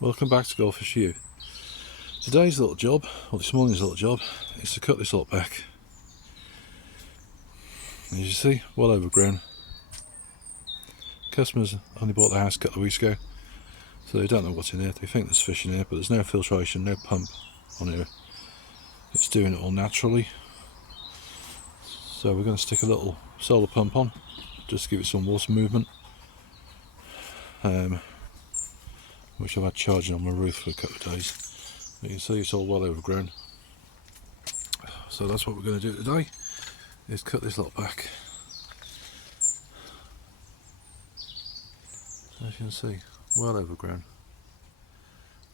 welcome back to Goldfish U. Today's little job, or this morning's little job, is to cut this lot back. As you see, well overgrown. Customers only bought the house a couple of weeks ago, so they don't know what's in here. They think there's fish in here, but there's no filtration, no pump on here. It's doing it all naturally. So we're going to stick a little solar pump on, just to give it some water movement. Which I've had charging on my roof for a couple of days. You can see it's all well overgrown. So that's what we're going to do today, is cut this lot back. As you can see, well overgrown.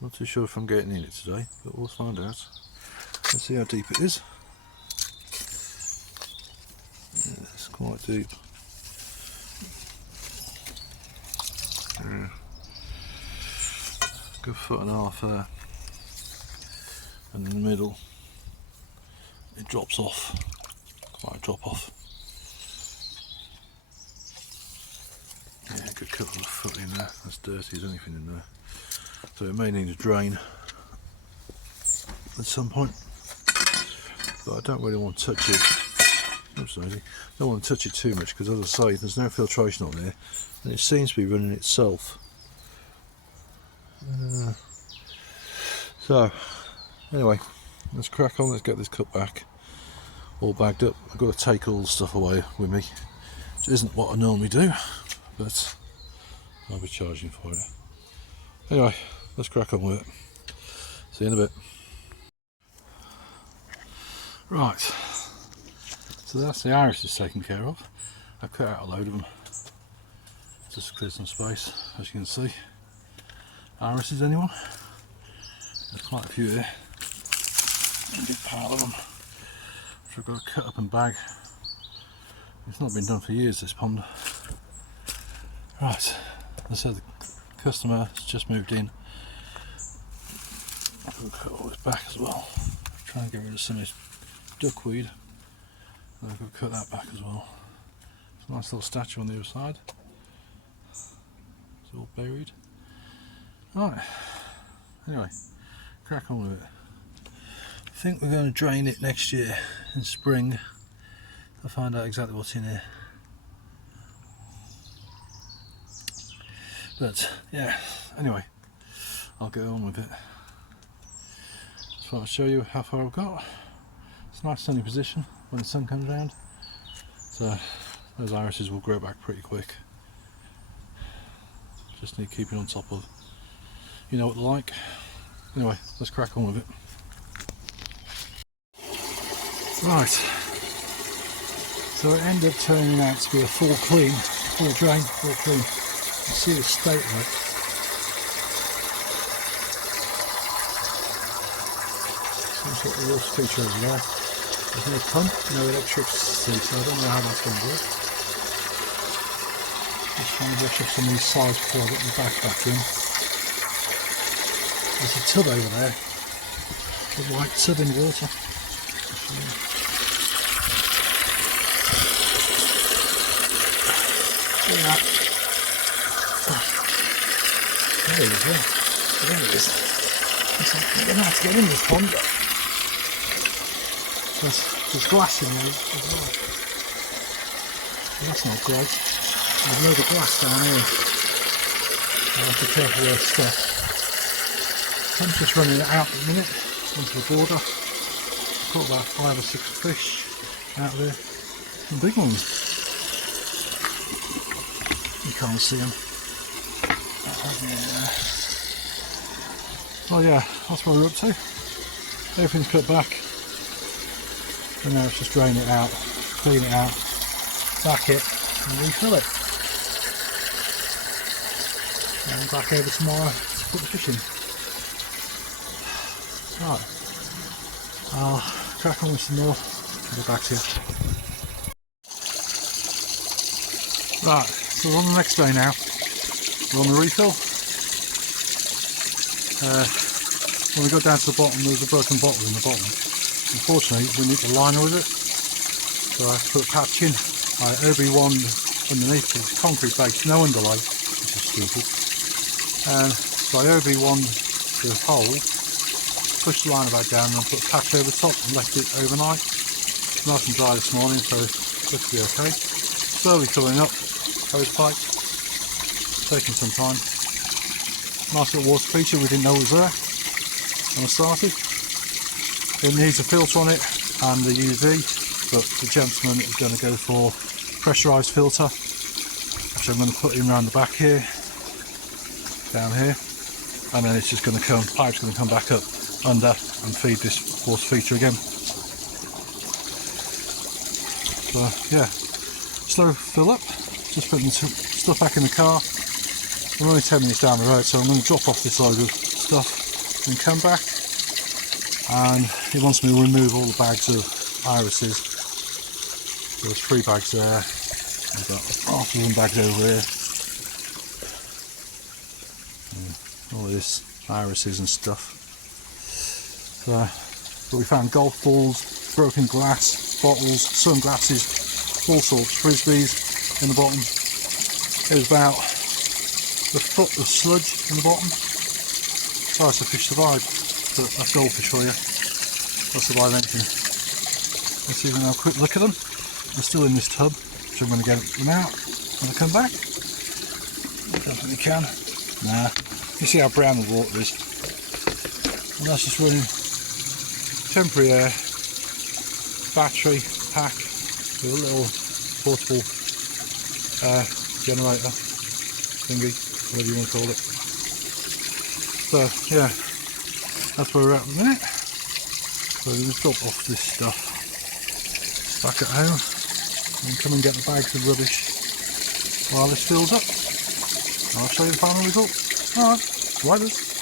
Not too sure if I'm getting in it today, but we'll find out. Let's see how deep it is. Yeah, it's quite deep. Yeah. Good 1.5 foot there, and in the middle it drops off, quite a drop off. Yeah, good cut of a foot in there. That's dirty as anything in there, so it may need a drain at some point, but I don't really want to touch it. Oops, I don't want to touch it too much because, as I say, there's no filtration on there and it seems to be running itself. So anyway, let's crack on, let's get this cut back, all bagged up. I've got to take all the stuff away with me, which isn't what I normally do, but I'll be charging for it. Anyway, let's crack on with it. See you in a bit. Right, so that's the irises taken care of. I cut out a load of them just to clear some space, as you can see. Irises, anyone? There's quite a few there. A big pile of them, which I've got to cut up and bag. It's not been done for years, this pond. Right, as I said, the customer has just moved in. I've got to cut all this back as well. Try and get rid of some of this duckweed. And I've got to cut that back as well. It's a nice little statue on the other side. It's all buried. Right, anyway, crack on with it. I think we're going to drain it next year in spring to find out exactly what's in here. But yeah, anyway, I'll get on with it. Just thought I'd show you how far I've got. It's a nice sunny position when the sun comes around, so those irises will grow back pretty quick. Just need keeping on top of. You know what they're like. Anyway, let's crack on with it. Right, so it ended up turning out to be a full clean, full drain, full clean. You see the state of it. Some sort of water feature over there. There's no pump, no electricity, so I don't know how that's going to work. Just trying to wash off some of these sides before I get the back in. There's a tub over there, a white tub in water. Yeah. There it is, yeah. There it is. I'm going to have to get in this pond. There's glass in there as well. Well, that's not great. There's a load of glass down here. I'll have to be careful with stuff. I'm just running it out at the minute onto the border. I've caught about 5 or 6 fish out there. Some big ones. You can't see them. Oh yeah, that's what we're up to. Everything's cut back. And now it's just drain it out, clean it out, back it and refill it. And back over tomorrow to put the fish in. Right, I'll crack on with some more and get back to you. Right, so we're on the next day now. We're on the refill. When we got down to the bottom, there was a broken bottle in the bottom. Unfortunately, we need a liner with it, so I have to put a patch in. OB1 underneath, it's concrete base, no underlay, which is stupid. And So I OB1 the hole, push the liner bag down and put a patch over the top and left it overnight. It's nice and dry this morning, so it looks to be okay. Slowly filling up, hose pipe, taking some time. Nice little water feature we didn't know was there when I started. It needs a filter on it and the UV, but the gentleman is going to go for pressurised filter, which I'm going to put in around the back here, down here, and then it's just going to come, pipe's going to come back up under and feed this water feature again. So yeah, slow fill up, just putting some stuff back in the car. I'm only 10 minutes down the road, so I'm going to drop off this load of stuff and come back. And he wants me to remove all the bags of irises. So there's 3 bags there. I've got half a dozen bags over here. And all this irises and stuff. So, but we found golf balls, broken glass, bottles, sunglasses, all sorts, frisbees in the bottom. It was about a foot of sludge in the bottom. Twice the fish survived. But that's goldfish for you. They'll survive anything. Let's even have a quick look at them. They're still in this tub, so I'm going to get them out when I come back. I don't think they can. Nah. You see how brown the water is. And that's just running temporary air battery pack with a little portable generator thingy, whatever you want to call it. So yeah. That's where we're at in a minute. So we're going to drop off this stuff back at home and come and get the bags of rubbish while this fills up. I'll show you the final result. Alright, riders.